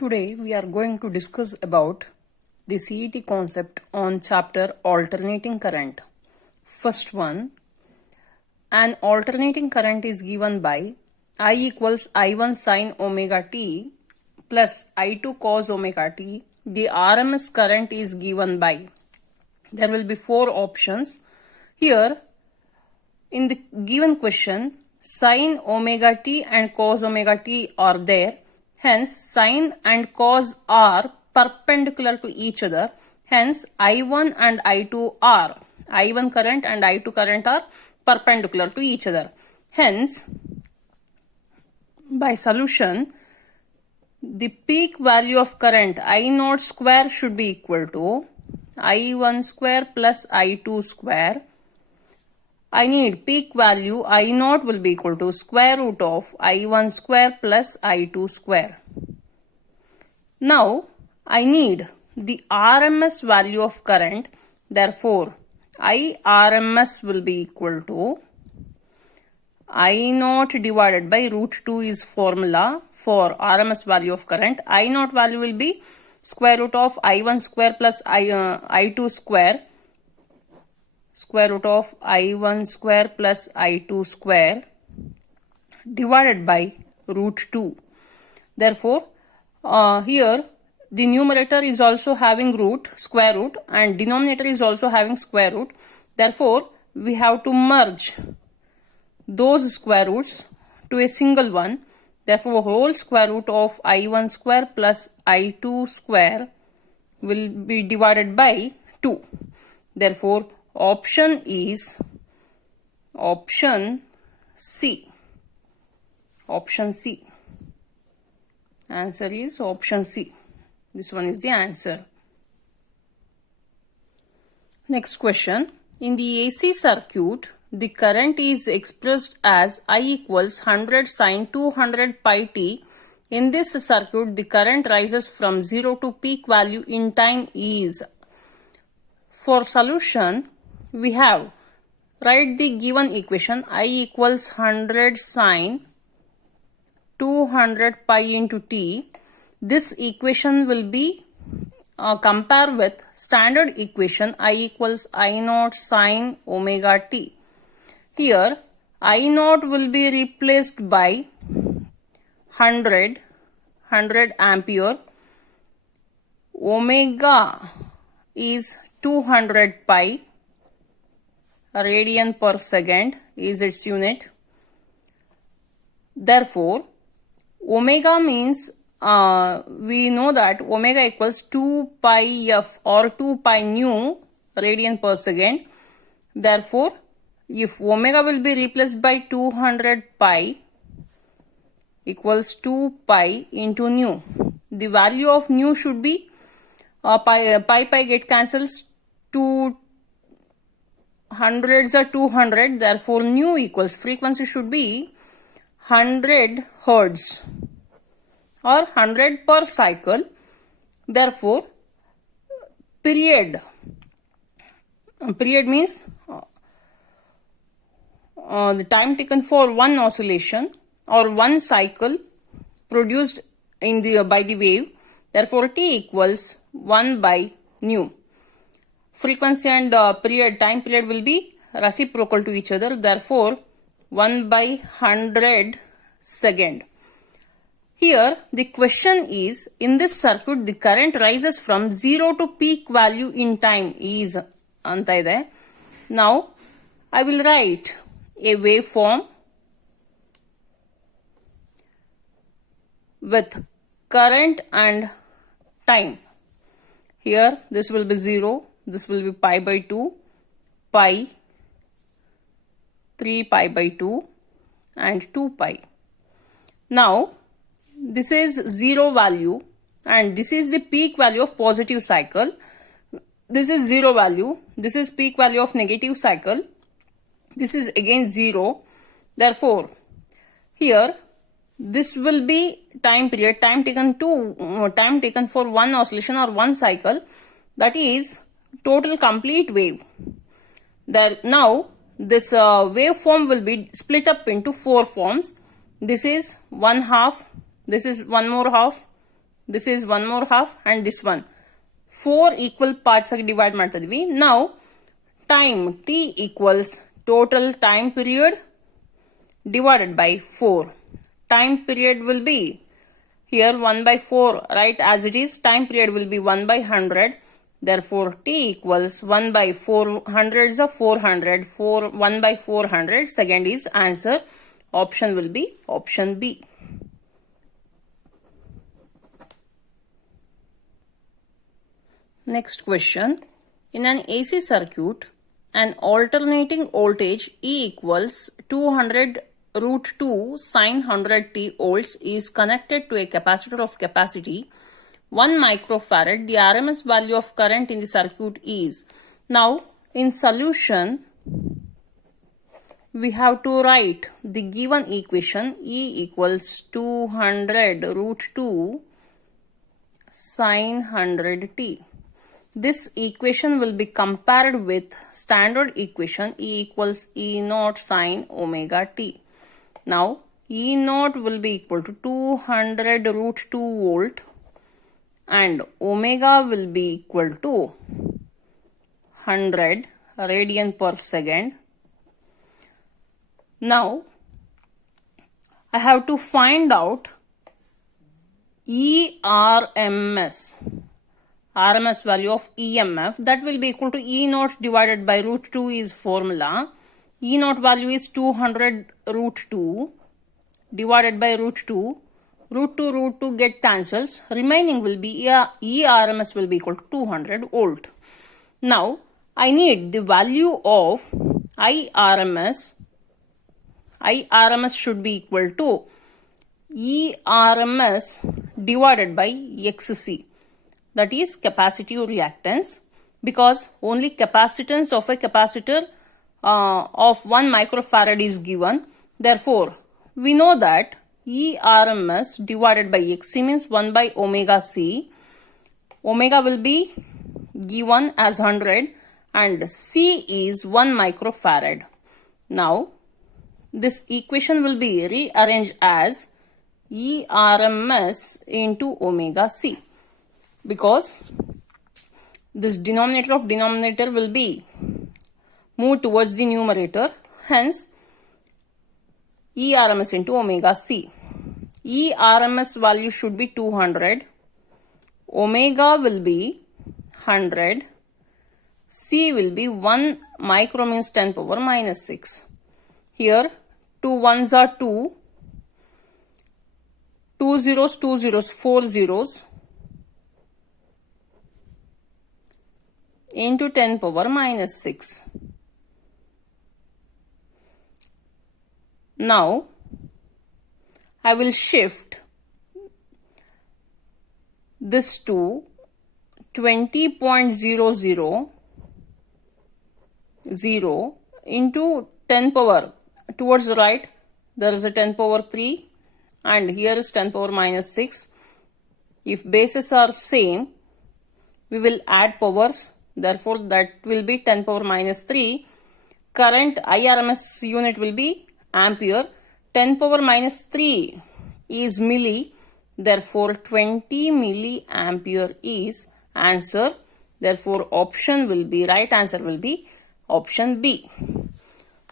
Today we are going to discuss about the CET concept on chapter alternating current. First one, an alternating current is given by I equals I1 sin omega t plus I2 cos omega t. The RMS current is given by, there will be four options. Here in the given question, sin omega t and cos omega t are there. Hence, sin and cos are perpendicular to each other. Hence, I1 and I2 are. I1 current and I2 current are perpendicular to each other. Hence, by solution, the peak value of current I0 square should be equal to I1 square plus I2 square. I need peak value I0 will be equal to square root of I1 square plus I2 square. Now, I need the RMS value of current. Therefore, IRMS will be equal to I0 divided by root 2 is formula for RMS value of current. I0 value will be square root of I1 square plus I2 square. Square root of I1 square plus I2 square divided by root 2. Therefore, here the numerator is also having root, square root, and denominator is also having square root. Therefore, we have to merge those square roots to a single one. Therefore, whole square root of I1 square plus I2 square will be divided by 2. Therefore, option is option C. Option C. Answer is option C. This one is the answer. Next question. In the AC circuit, the current is expressed as I equals 100 sin 200 pi t. In this circuit, the current rises from 0 to peak value in time is. For solution, we have write the given equation I equals 100 sin 200 pi into t. This equation will be compare with standard equation I equals I0 sin omega t. Here I0 will be replaced by 100 ampere. Omega is 200 pi. Radian per second is its unit. Therefore, omega means we know that omega equals 2 pi f or 2 pi nu radian per second. Therefore, if omega will be replaced by 200 pi equals 2 pi into nu, the value of nu should be pi get cancels, 2 hundreds are 200. Therefore, nu equals frequency should be 100 hertz or 100 per cycle. Therefore, period means the time taken for one oscillation or one cycle produced in the by the wave. Therefore, t equals 1 by nu. Frequency and time period will be reciprocal to each other. Therefore, 1 by 100 second. Here, the question is, in this circuit, the current rises from 0 to peak value in time is anta ide. Now, I will write a waveform with current and time. Here, this will be 0, this will be pi by 2, pi, 3 pi by 2 and 2 pi. Now, this is 0 value and this is the peak value of positive cycle. This is 0 value. This is peak value of negative cycle. This is again 0. Therefore, here this will be time period, time taken for one oscillation or one cycle, that is total complete wave. Now, this waveform will be split up into four forms. This is one half, this is one more half, this is one more half and this one. 4 equal parts ಆಗಿ divide ಮಾಡ್ತಾ ಇದೀವಿ. Now time t equals total time period divided by 4. Time period will be here 1 by 4, right, as it is. Time period will be 1 by 100. Therefore, t equals 1 by 400 is 400. 1 by 400. Second is answer. Option will be option B. Next question. In an AC circuit, an alternating voltage E equals 200 root 2 sine 100t volts is connected to a capacitor of capacity 1 microfarad. The RMS value of current in the circuit is. Now, in solution, we have to write the given equation. E equals 200 root 2 sine 100t. This equation will be compared with standard equation E equals E naught sine omega t. Now, E naught will be equal to 200 root 2 volt and omega will be equal to 100 radian per second. Now, I have to find out RMS value of EMF. That will be equal to E naught divided by root 2 is formula. E naught value is 200 root 2 divided by root 2. Root 2 get cancels. Remaining will be ERMS will be equal to 200 volt. Now, I need the value of IRMS. IRMS should be equal to ERMS divided by XC. That is capacitive reactance, because only capacitance of a capacitor of 1 microfarad is given. Therefore, we know that ERMS divided by XC means 1 by omega C. Omega will be given as 100 and C is 1 microfarad. Now, this equation will be rearranged as ERMS into omega C, because this denominator will be moved towards the numerator. Hence, ERMS into omega C. ERMS value should be 200. Omega will be 100. C will be 1 micro means 10 power minus 6. Here, 2 ones are 2. 2 zeros, 4 zeros. Into 10 power minus 6. Now, I will shift this to 20.000 into 10 power. Towards the right, there is a 10 power 3 and here is 10 power minus 6. If bases are same, we will add powers. Therefore, that will be 10 power minus 3. Current IRMS unit will be ampere. 10 power minus 3 is milli. Therefore, 20 milliampere is answer. Therefore, option will be, right answer will be option B.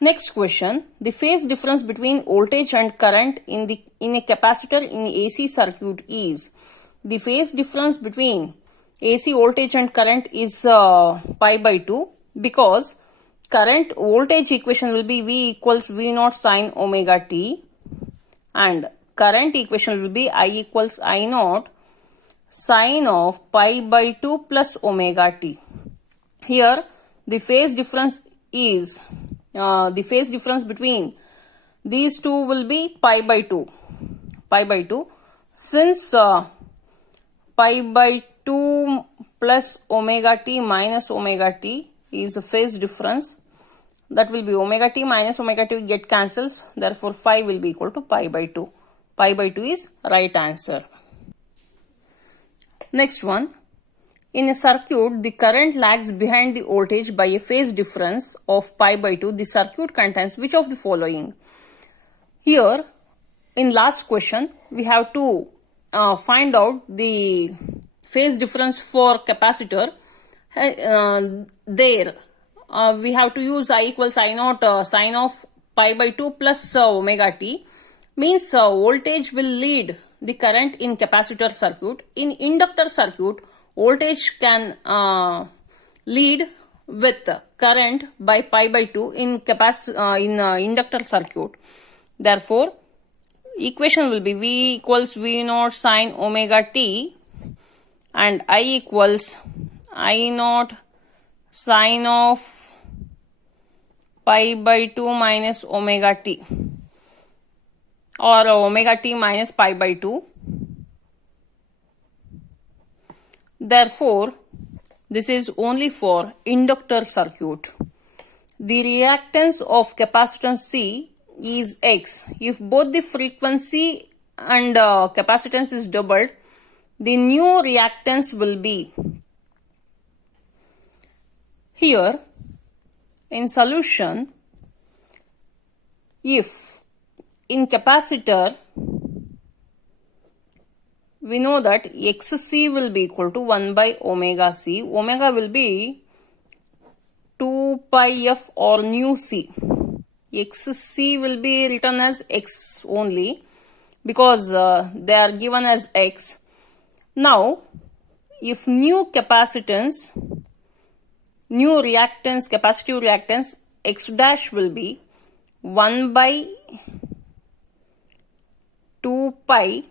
Next question. The phase difference between voltage and current in a capacitor in AC circuit is. The phase difference between AC voltage and current is pi by 2, because current voltage equation will be V equals V naught sine omega t and current equation will be I equals I naught sine of pi by 2 plus omega t. Here the phase difference is the phase difference between these two will be pi by 2. Since pi by 2 plus omega t minus omega t is the phase difference, that will be omega t minus omega t get cancels. Therefore, phi will be equal to pi by 2. Pi by 2 is right answer. Next one. In a circuit, the current lags behind the voltage by a phase difference of pi by 2. The circuit contains which of the following? Here, in last question, we have to find out the phase difference for capacitor, there we have to use I equals I naught sine of pi by 2 plus omega t. Means voltage will lead the current in capacitor circuit. In inductor circuit, voltage can lead with current by pi by 2 in inductor circuit. Therefore, equation will be V equals V naught sine omega t and I equals I naught sine of pi by 2 minus omega t, or omega t minus pi by 2. Therefore, this is only for inductor circuit. The reactance of capacitance C is X. If both the frequency and capacitance is doubled, the new reactance will be. Here, in solution, if in capacitor, we know that XC will be equal to 1 by omega C. Omega will be 2 pi F or nu C. XC will be written as X only because they are given as X. Now, if new capacitance, new reactance, capacitive reactance, X dash will be 1 by 2 pi.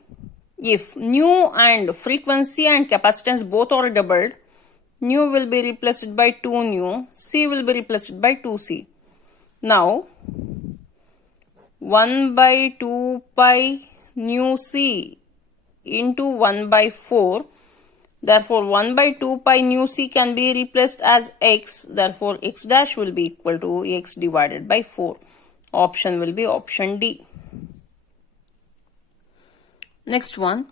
If nu and frequency and capacitance both are doubled, nu will be replaced by 2 nu, C will be replaced by 2C. Now, 1 by 2 pi nu C into 1 by 4. Therefore, 1 by 2 pi nu C can be replaced as X. Therefore, X dash will be equal to X divided by 4. Option will be option D. Next one,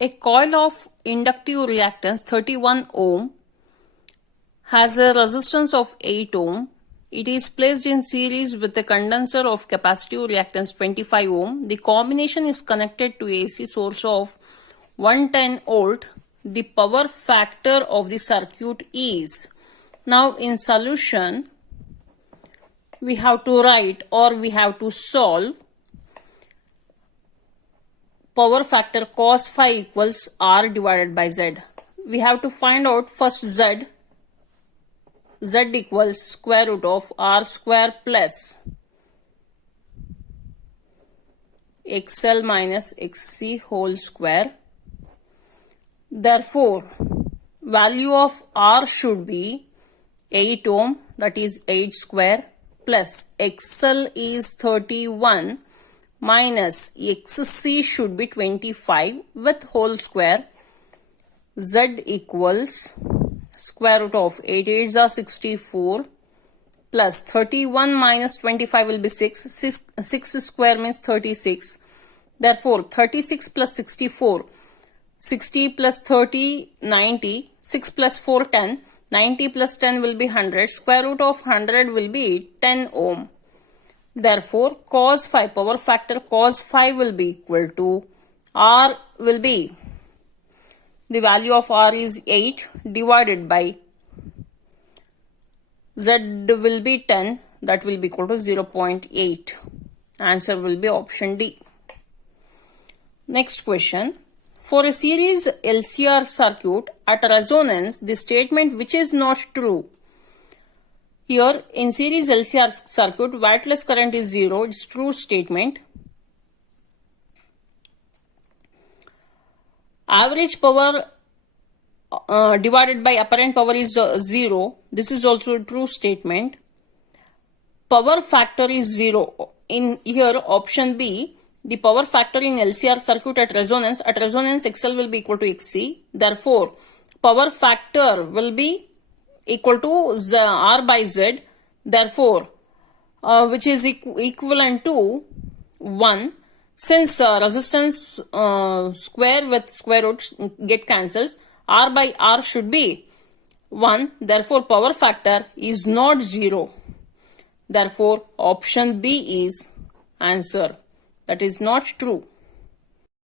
a coil of inductive reactance 31 ohm has a resistance of 8 ohm. It is placed in series with a condenser of capacitive reactance 25 ohm. The combination is connected to AC source of 110 volt. The power factor of the circuit is. Now in solution, we have to write or we have to solve power factor cos phi equals R divided by Z. We have to find out first Z. Z equals square root of R square plus XL minus XC whole square. Therefore, value of R should be 8 ohm, that is 8 square, plus XL is 31 minus XC should be 25 with whole square. Z equals square root of 8 8s are 64 plus 31 minus 25 will be 6. 6 square means 36. Therefore, 36 plus 64, 60 plus 30, 90, 6 plus 4, 10, 90 plus 10 will be 100. Square root of 100 will be 10 ohm. Therefore, cos phi, power factor cos phi will be equal to R will be, the value of R is 8 divided by Z will be 10, that will be equal to 0.8. Answer will be option D. Next question. For a series LCR circuit at resonance, the statement which is not true. Here in series LCR circuit, wattless current is 0. It's true statement. Average power divided by apparent power is 0. This is also a true statement. Power factor is 0. In here option B, the power factor in LCR circuit at resonance XL will be equal to XC. Therefore, power factor will be equal to R by Z. Therefore, which is equivalent to 1. Since resistance square with square roots get cancels, R by R should be 1. Therefore, power factor is not 0. Therefore, option B is answer. That is not true.